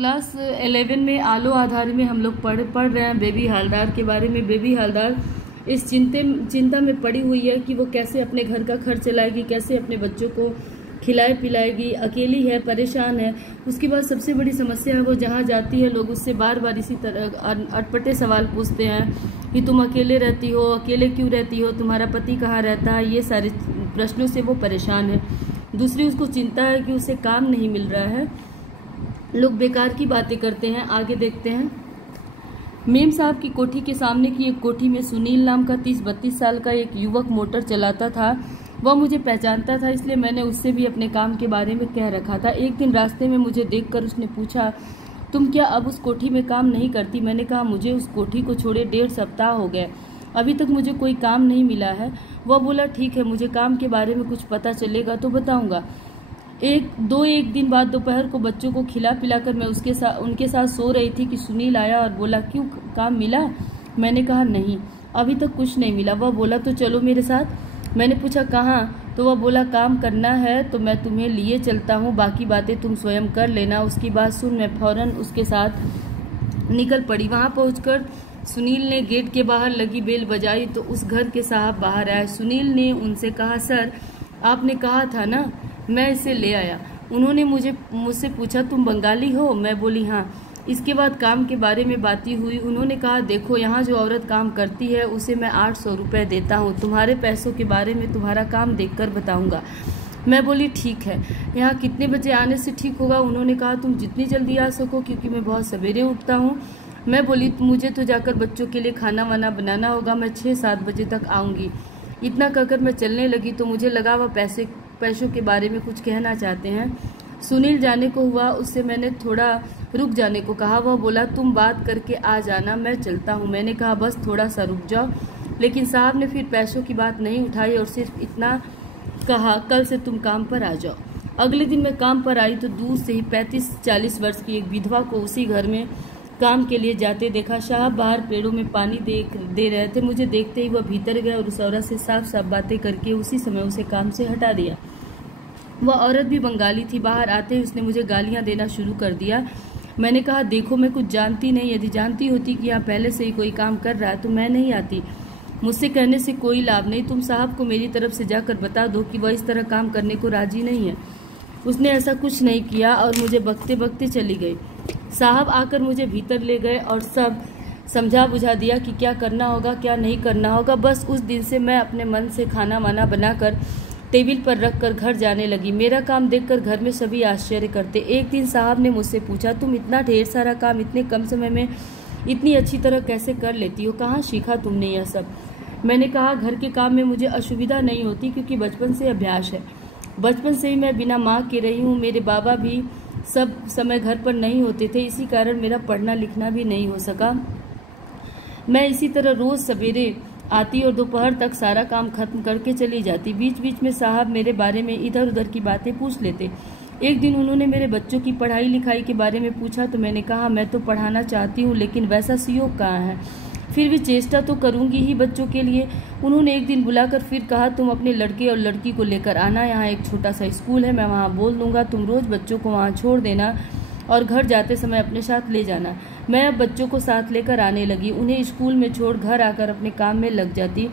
Class 11 में आलो आधार में हम लोग पढ़ रहे हैं बेबी हालदार के बारे में। बेबी हालदार इस चिंता में पड़ी हुई है कि वो कैसे अपने घर का खर्च चलाएगी, कैसे अपने बच्चों को खिलाए पिलाएगी। अकेली है, परेशान है। उसके बाद सबसे बड़ी समस्या है वो जहाँ जाती है लोग उससे बार बार इसी तरह अटपटे सवाल पूछते हैं कि तुम अकेले रहती हो, अकेले क्यों रहती हो, तुम्हारा पति कहाँ रहता है। ये सारे प्रश्नों से वो परेशान है। दूसरी उसको चिंता है कि उसे काम नहीं मिल रहा है, लोग बेकार की बातें करते हैं। आगे देखते हैं। मेम साहब की कोठी के सामने की एक कोठी में सुनील नाम का 30-32 साल का एक युवक मोटर चलाता था। वह मुझे पहचानता था, इसलिए मैंने उससे भी अपने काम के बारे में कह रखा था। एक दिन रास्ते में मुझे देखकर उसने पूछा, तुम क्या अब उस कोठी में काम नहीं करती? मैंने कहा, मुझे उस कोठी को छोड़े 1.5 सप्ताह हो गए, अभी तक मुझे कोई काम नहीं मिला है। वह बोला, ठीक है, मुझे काम के बारे में कुछ पता चलेगा तो बताऊंगा। एक दिन बाद दोपहर को बच्चों को खिला पिलाकर मैं उनके साथ सो रही थी कि सुनील आया और बोला, क्यों, काम मिला? मैंने कहा, नहीं, अभी तक कुछ नहीं मिला। वह बोला, तो चलो मेरे साथ। मैंने पूछा, कहाँ? तो वह बोला, काम करना है तो मैं तुम्हें लिए चलता हूँ, बाकी बातें तुम स्वयं कर लेना। उसकी बात सुन मैं फौरन उसके साथ निकल पड़ी। वहाँ पहुँचकर सुनील ने गेट के बाहर लगी बेल बजाई तो उस घर के साहब बाहर आए। सुनील ने उनसे कहा, सर आपने कहा था ना, मैं इसे ले आया। उन्होंने मुझसे पूछा, तुम बंगाली हो? मैं बोली, हाँ। इसके बाद काम के बारे में बातें हुई। उन्होंने कहा, देखो यहाँ जो औरत काम करती है उसे मैं 800 रुपये देता हूँ, तुम्हारे पैसों के बारे में तुम्हारा काम देखकर बताऊँगा। मैं बोली, ठीक है, यहाँ कितने बजे आने से ठीक होगा? उन्होंने कहा, तुम जितनी जल्दी आ सको, क्योंकि मैं बहुत सवेरे उठता हूँ। मैं बोली, मुझे तो जाकर बच्चों के लिए खाना वाना बनाना होगा, मैं 6-7 बजे तक आऊँगी। इतना कहकर मैं चलने लगी तो मुझे लगा वह पैसों के बारे में कुछ कहना चाहते हैं। सुनील जाने को हुआ, उससे मैंने थोड़ा रुक जाने को कहा। वह बोला, तुम बात करके आ जाना, मैं चलता हूँ। मैंने कहा, बस थोड़ा सा रुक जाओ। लेकिन साहब ने फिर पैसों की बात नहीं उठाई और सिर्फ इतना कहा, कल से तुम काम पर आ जाओ। अगले दिन मैं काम पर आई तो दूर से ही 35-40 वर्ष की एक विधवा को उसी घर में काम के लिए जाते देखा। साहब बाहर पेड़ों में पानी दे रहे थे। मुझे देखते ही वह भीतर गया और उस औरत से साफ साफ बातें करके उसी समय उसे काम से हटा दिया। वह औरत भी बंगाली थी। बाहर आते ही उसने मुझे गालियां देना शुरू कर दिया। मैंने कहा, देखो मैं कुछ जानती नहीं, यदि जानती होती कि यहाँ पहले से ही कोई काम कर रहा है तो मैं नहीं आती। मुझसे कहने से कोई लाभ नहीं, तुम साहब को मेरी तरफ से जाकर बता दो कि वह इस तरह काम करने को राजी नहीं है। उसने ऐसा कुछ नहीं किया और मुझे बकते बकते चली गई। साहब आकर मुझे भीतर ले गए और सब समझा बुझा दिया कि क्या करना होगा क्या नहीं करना होगा। बस उस दिन से मैं अपने मन से खाना वाना बनाकर टेबल पर रखकर घर जाने लगी। मेरा काम देखकर घर में सभी आश्चर्य करते। एक दिन साहब ने मुझसे पूछा, तुम इतना ढेर सारा काम इतने कम समय में इतनी अच्छी तरह कैसे कर लेती हो, कहाँ सीखा तुमने यह सब? मैंने कहा, घर के काम में मुझे असुविधा नहीं होती क्योंकि बचपन से अभ्यास है। बचपन से ही मैं बिना माँ के रही हूँ। मेरे बाबा भी सब समय घर पर नहीं होते थे, इसी कारण मेरा पढ़ना लिखना भी नहीं हो सका। मैं इसी तरह रोज सवेरे आती और दोपहर तक सारा काम खत्म करके चली जाती। बीच बीच में साहब मेरे बारे में इधर उधर की बातें पूछ लेते। एक दिन उन्होंने मेरे बच्चों की पढ़ाई लिखाई के बारे में पूछा तो मैंने कहा, मैं तो पढ़ाना चाहती हूँ लेकिन वैसा सहयोग कहाँ है, फिर भी चेष्टा तो करूँगी ही बच्चों के लिए। उन्होंने एक दिन बुलाकर फिर कहा, तुम अपने लड़के और लड़की को लेकर आना, यहाँ एक छोटा सा स्कूल है, मैं वहाँ बोल दूँगा, तुम रोज़ बच्चों को वहाँ छोड़ देना और घर जाते समय अपने साथ ले जाना। मैं अब बच्चों को साथ लेकर आने लगी। उन्हें स्कूल में छोड़ घर आकर अपने काम में लग जाती।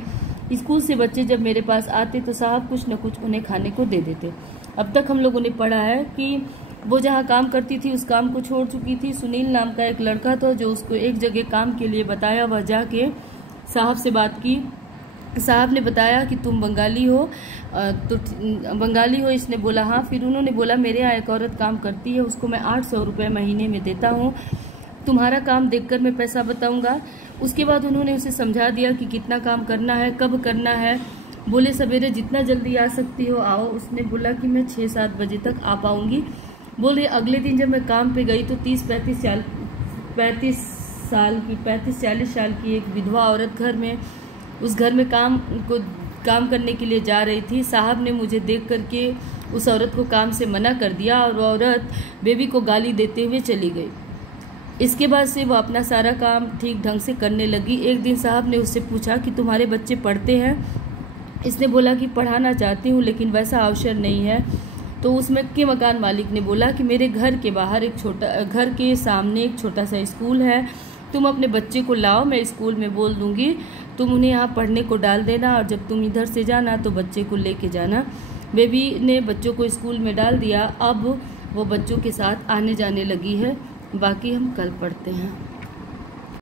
स्कूल से बच्चे जब मेरे पास आते तो साहब कुछ न कुछ उन्हें खाने को दे देते। अब तक हम लोगों ने पढ़ा है कि वो जहाँ काम करती थी उस काम को छोड़ चुकी थी। सुनील नाम का एक लड़का था जो उसको एक जगह काम के लिए बताया। वह जाके साहब से बात की। साहब ने बताया कि तुम बंगाली हो, तो बंगाली हो? इसने बोला हाँ। फिर उन्होंने बोला, मेरे यहाँ एक औरत काम करती है, उसको मैं 800 रुपये महीने में देता हूँ, तुम्हारा काम देखकर मैं पैसा बताऊँगा। उसके बाद उन्होंने उसे समझा दिया कि कितना काम करना है, कब करना है। बोले, सवेरे जितना जल्दी आ सकती हो आओ। उसने बोला कि मैं 6-7 बजे तक आ पाऊँगी। बोले, अगले दिन जब मैं काम पे गई तो 30-35 40 साल की एक विधवा औरत उस घर में काम करने के लिए जा रही थी। साहब ने मुझे देख करके उस औरत को काम से मना कर दिया और वो औरत बेबी को गाली देते हुए चली गई। इसके बाद से वो अपना सारा काम ठीक ढंग से करने लगी। एक दिन साहब ने उससे पूछा कि तुम्हारे बच्चे पढ़ते हैं? इसने बोला कि पढ़ाना चाहती हूँ लेकिन वैसा अवसर नहीं है। तो उसमें के मकान मालिक ने बोला कि मेरे घर के बाहर घर के सामने एक छोटा सा स्कूल है, तुम अपने बच्चे को लाओ, मैं स्कूल में बोल दूंगी, तुम उन्हें यहाँ पढ़ने को डाल देना और जब तुम इधर से जाना तो बच्चे को लेके जाना। बेबी ने बच्चों को स्कूल में डाल दिया। अब वो बच्चों के साथ आने जाने लगी है। बाकी हम कल पढ़ते हैं।